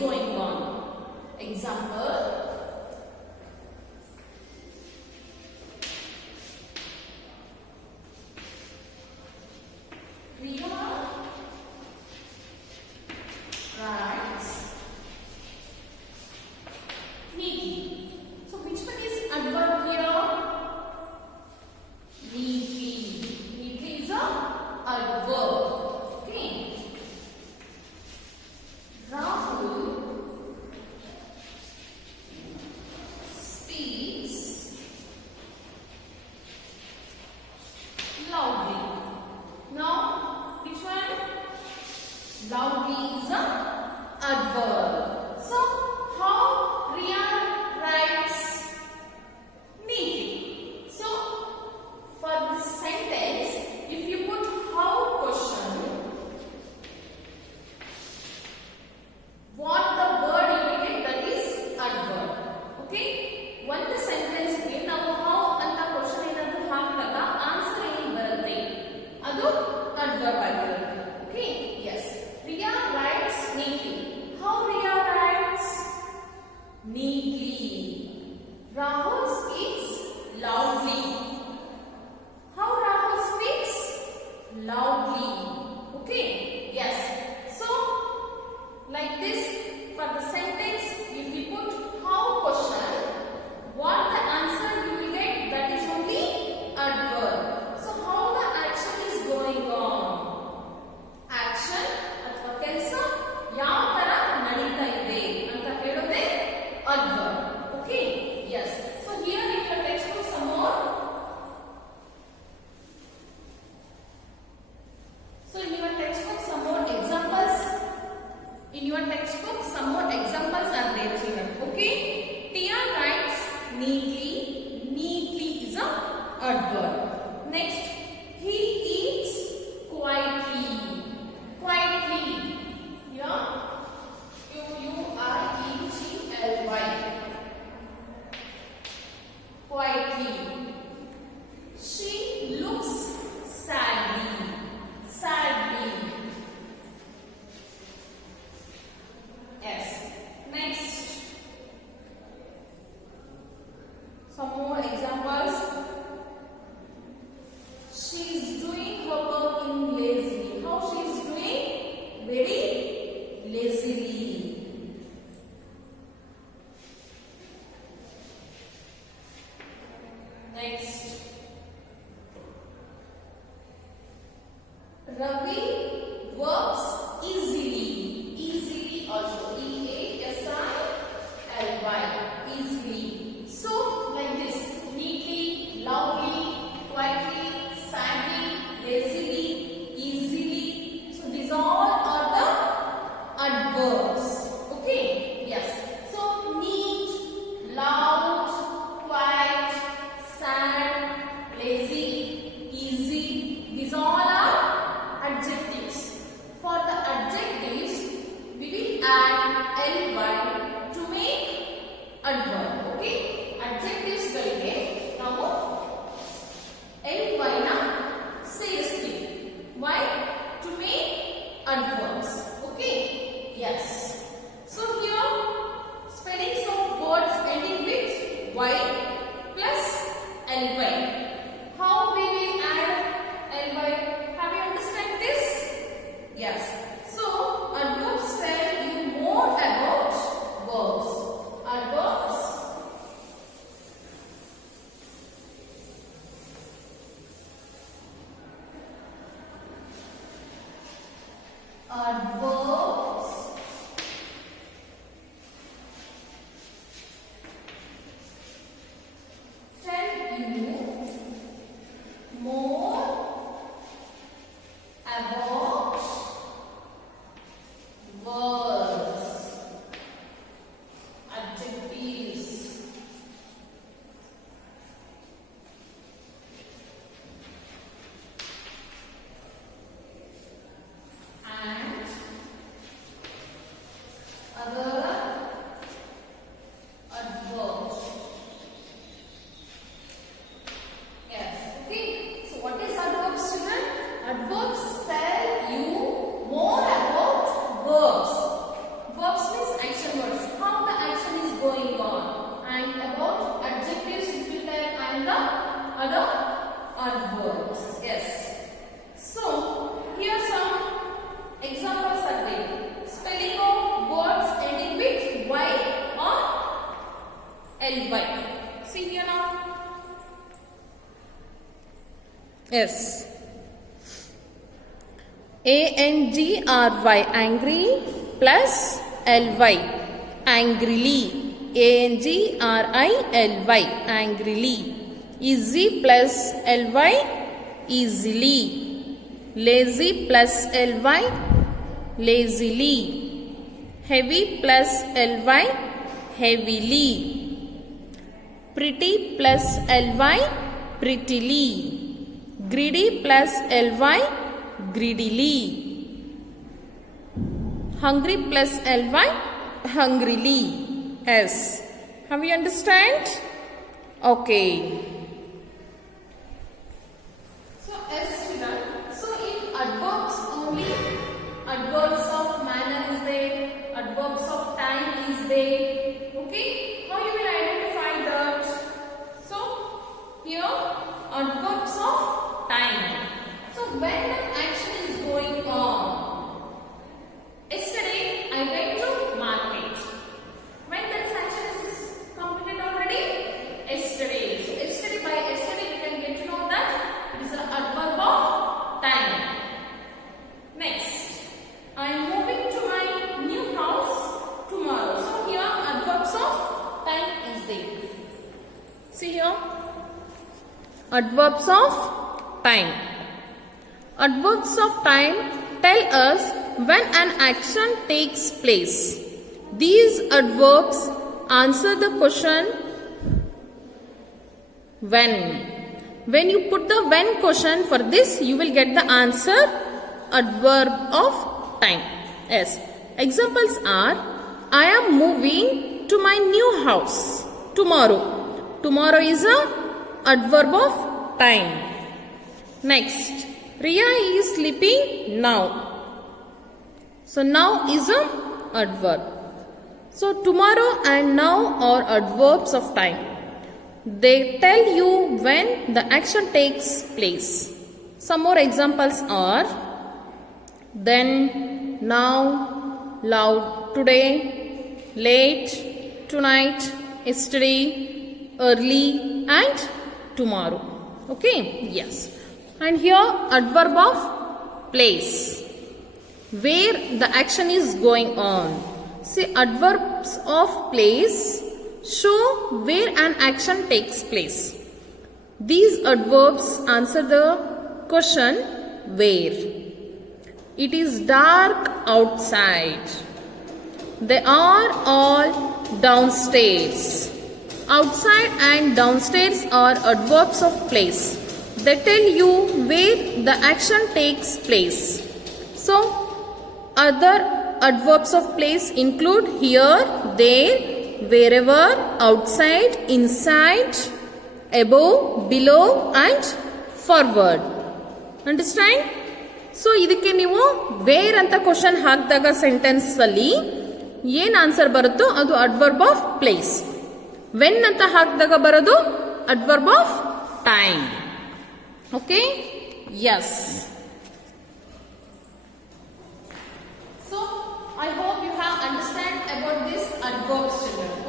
going on. Example. Riya writes neatly. So which one is adverb here? Neatly. Neatly is a adverb. Okay. Rahul speaks loudly. Now, which one? Loudly is a adverb. So, how Riya writes neatly. So, for this sentence, if you put how question, what the word you will get, that is adverb. Okay? One sentence ಗೆ ನಾವು how ಅಂತ question ಏನಾದರೂ ಹಾಕಿದಾಗ answer ಏನು ಬರುತ್ತೆ ಅದು adverb ಆಗಿರುತ್ತೆ. Okay? Yes. Riya writes neatly. How Riya writes? Neatly. Rahul speaks loudly. How Rahul speaks? Loudly. Okay? Yes. So, like this, for the sentence, if we put how question, what the answer you will get, that is only adverb. So, how the action is going on? Action ಅಥವಾ ಕೆಲಸ ಯಾವ ತರ ನಡೀತಾ ಇದೆ ಅಂತ ಹೇಳೋದೇ adverb. Okay? Yes. So, here in your textbook some more. So, in your textbook some more examples. In your textbook, some more examples are there, children. Okay? Tia writes neatly. Neatly is a adverb. Next, he eats quietly. Quietly. Yeah? Quietly. Quietly. She looks sadly. Sadly. Yes. Next. Some more examples. She is doing her work in lazily. How she is doing? Very lazily. Next. Ravi works easily. Easily also. E-A-S-I-L-Y. Easily. So, like this. Neatly, loudly, quietly, sadly, lazily, easily. So, these all are the adverbs. Okay? Yes. So, neat, loud, quiet, sad, lazy, easy. These all are adjectives. For the adjectives, we will add ly to make adverb. Okay? Adjectives ಗಳಿಗೆ ನಾವು ly ನ ಸೇರಿಸ್ತೀವಿ. Why? To make adverbs. Okay? Yes. So here, spellings of words ending with y plus ly. How we will add ly? Have you understand this? Yes. So, adverbs tell you more about verbs. Adverbs tell you more about words. Adjectives. And other adverbs. Yes. Okay. So what is adverbs, children? Adverbs tell you more about verbs. Verbs means Yes. angry angry plus ly angrily. angry angrily. Easy plus ly easily. Lazy plus ly lazily. Heavy plus ly heavily. Pretty plus ly prettily. Greedy plus ly greedily. Hungry plus ly hungrily. Yes. Have you understand? Okay. So as children, so in adverbs only, adverbs of manner is there, adverbs of time is there. Okay. How you will identify that? So here adverbs of time. So when the action is going on. Yesterday I went to market. When that action is completed already? Yesterday. So yesterday, by yesterday we can get to know that it is an adverb of time. Next, I am moving to my new house tomorrow. So here adverbs of time is there. See here. Adverbs of time. Adverbs of time tell us when an action takes place. These adverbs answer the question when. When you put the when question for this, you will get the answer adverb of time. Yes. Examples are, I am moving to my new house tomorrow. Tomorrow is a adverb of time. Next, Riya is sleeping now. So now is a adverb. So tomorrow and now are adverbs of time. They tell you when the action takes place. Some more examples are then, now, loud, today, late, tonight, yesterday, early and tomorrow. Okay? Yes. And here adverb of place. Where the action is going on. See, adverbs of place show where an action takes place. These adverbs answer the question where. It is dark outside. They are all downstairs. Outside and downstairs are adverbs of place. They tell you where the action takes place. So, other adverbs of place include here, there, wherever, outside, inside, above, below and forward. Understand? So, ಇದಕ್ಕೆ ನೀವು where ಅಂತ question ಹಾಕಿದಾಗ sentence ಅಲ್ಲಿ ಏನು answer ಬರುತ್ತೋ ಅದು adverb of place. when ಅಂತ ಹಾಕಿದಾಗ ಬರೋದು adverb of time. Okay? Yes. So, I hope you have understand about this adverbs children.